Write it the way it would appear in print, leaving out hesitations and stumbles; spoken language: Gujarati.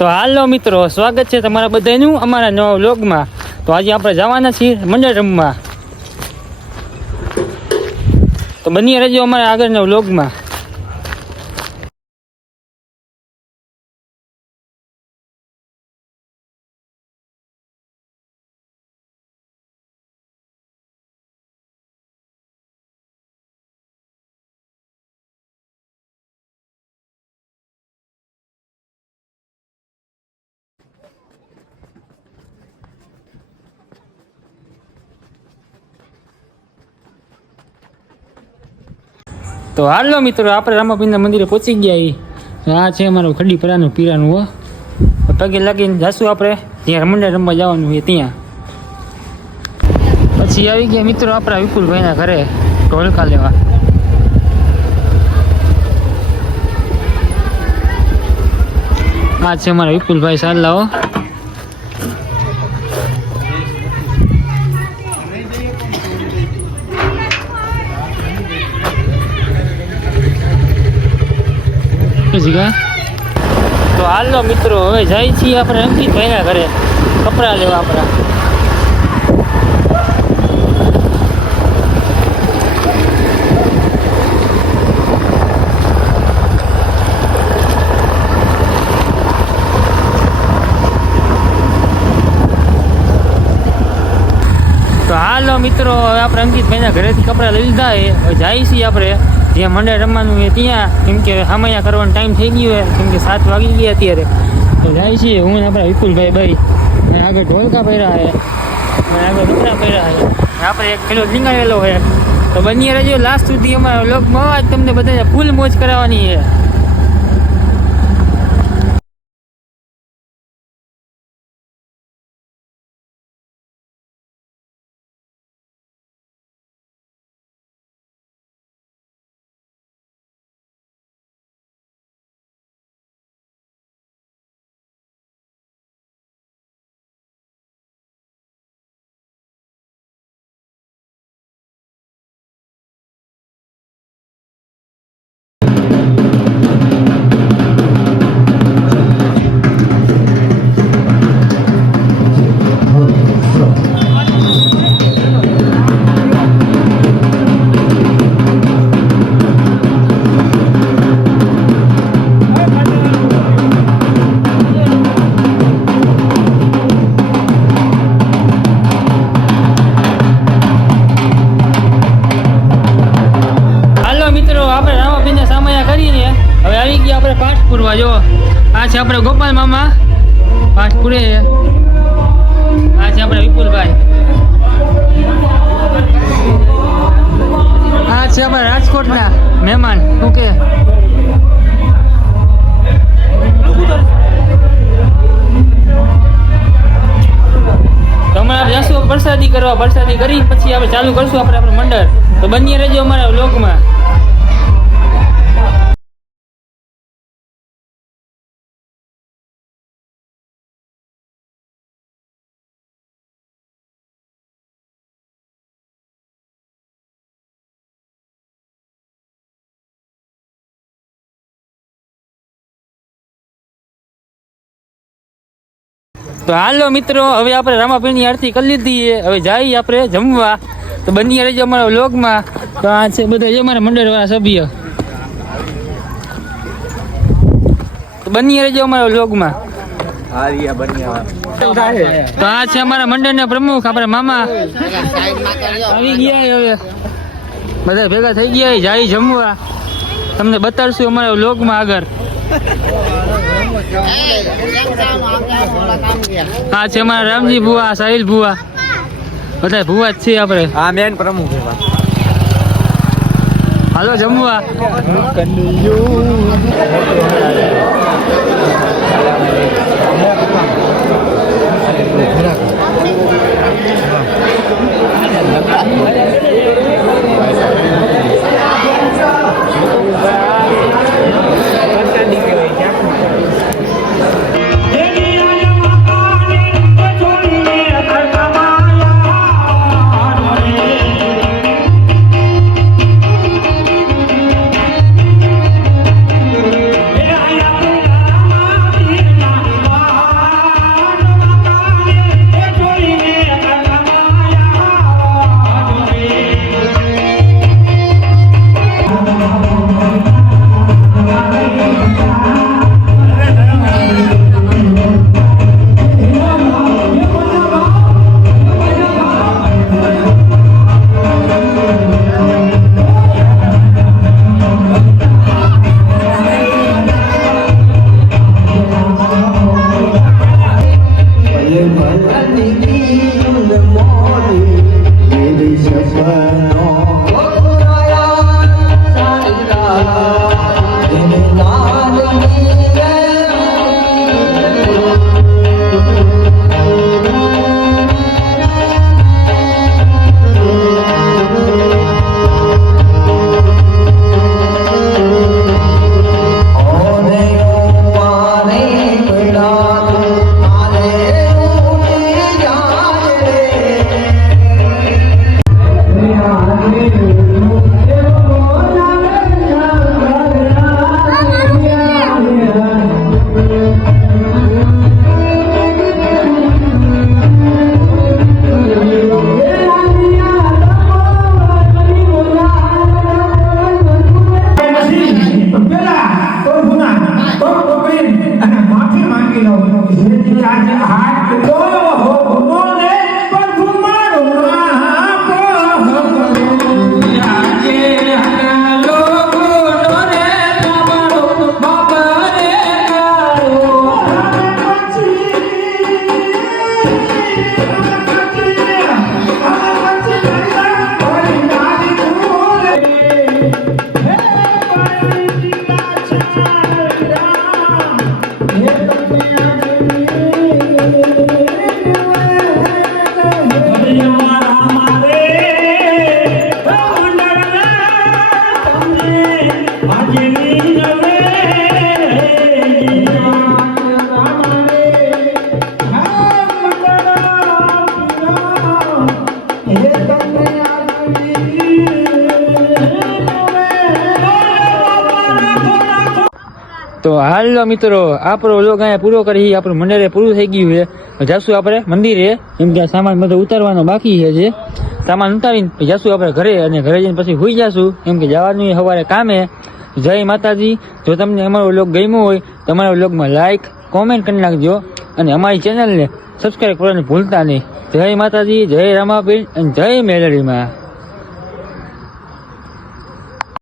તો હાલો મિત્રો, સ્વાગત છે તમારા બધાનું અમારા નવા વ્લોગમાં. તો આજે આપણે જવાના છીએ મંડળ રમવા. તો બની રહેજો અમારા આગળના વ્લોગમાં. તો હાલો મિત્રો, આપણે રામાપીરના મંદિરે પહોંચી ગયા. આ છે અમારું ખડીપરાનું પીરાનું હો. પગે લાગીને જાશું આપણે જ્યાં મંડળ રમવા જવાનું હોય ત્યાં. પછી આવી ગયા મિત્રો આપણા વિપુલભાઈના ઘરે ઢોલકા લેવા. આ છે અમારા વિપુલભાઈ સાલા હો. તો હાલો મિત્રો, હવે જાય છીએ આપણે અંકિતભાઈના ઘરે કપડાં લેવા આપણા. તો હાલો મિત્રો, હવે આપણે અંકિતભાઈના ઘરેથી કપડાં લઈ લીધા છે. હવે જાય છીએ આપણે જ્યાં મંડળ રમવાનું હોય ત્યાં, કેમ કે હામૈયા કરવાનો ટાઈમ થઈ ગયો હોય, કેમ કે 7 વાગી ગયા અત્યારે. તો જાય છીએ હું આપણા વિપુલભાઈ ભાઈ. આગળ ઢોલકા પહેર્યા છે, આગળ કપડા પહેર્યા છે, આપણે એક કિલો લીંગાડેલો હોય. તો બની રહેજો લાસ્ટ સુધી અમારા વ્લોગમાં. આજ તમને બધાને ફૂલ મોજ કરાવવાની છે. હવે આવી ગયા આપણે પાઠ પૂરવા. જો આ છે આપણે ગોપાલ મામા પાઠ પૂરે. આ છે આપણે વિપુલભાઈ. આ છે આપણે રાજકોટના મહેમાન. શું કે તમારે જશું પ્રસાદી કરવા. પ્રસાદી કરી પછી આપણે ચાલુ કરશું આપણે મંડળ. તો બની રહેજો અમારા વ્લોગમાં. તો હાલો મિત્રો, હવે આપણે રામાપીરની આરતી કરી લીધી. હવે જઈએ આપણે જમવા. તો બની રહેજો અમારા વ્લોગમાં. તો આ છે બધા અમારા મંડળવાળા સભ્ય. તો બની રહેજો અમારા વ્લોગમાં. તો આ છે અમારા મંડળના પ્રમુખ આપણા મામા. આવી ગયા હવે બધા ભેગા થઈ ગયા. જાય જમવા. તમને બતાડશું અમારા વ્લોગમાં આગળ. આ છે અમારા રામજી ભુવા, સાહિલ ભુવા, બધા ભુવા જ છે આપણે. હા, મેન પ્રમુખ. હાલો જમવા. તો હાલો મિત્રો, આપણો વ્લોગ અહીંયા પૂરો કરી. આપણું મંદિરે પૂરું થઈ ગયું છે. જાશું આપણે મંદિરે, એમ કે સામાન બધો ઉતારવાનો બાકી છે. જે સામાન ઉતારીને પછી જાશું આપણે ઘરે, અને ઘરે જઈને પછી હોઈ જશું, એમ કે જવાનું સવારે કામે. જય માતાજી. જો તમને અમારો વ્લોગ ગમ્યો હોય તો અમારા વ્લોગમાં લાઈક કોમેન્ટ કરી નાખજો, અને અમારી ચેનલને સબસ્ક્રાઈબ કરવાનું ભૂલતા નહીં. જય માતાજી, જય રામાપીર અને જય મેલડીમાં.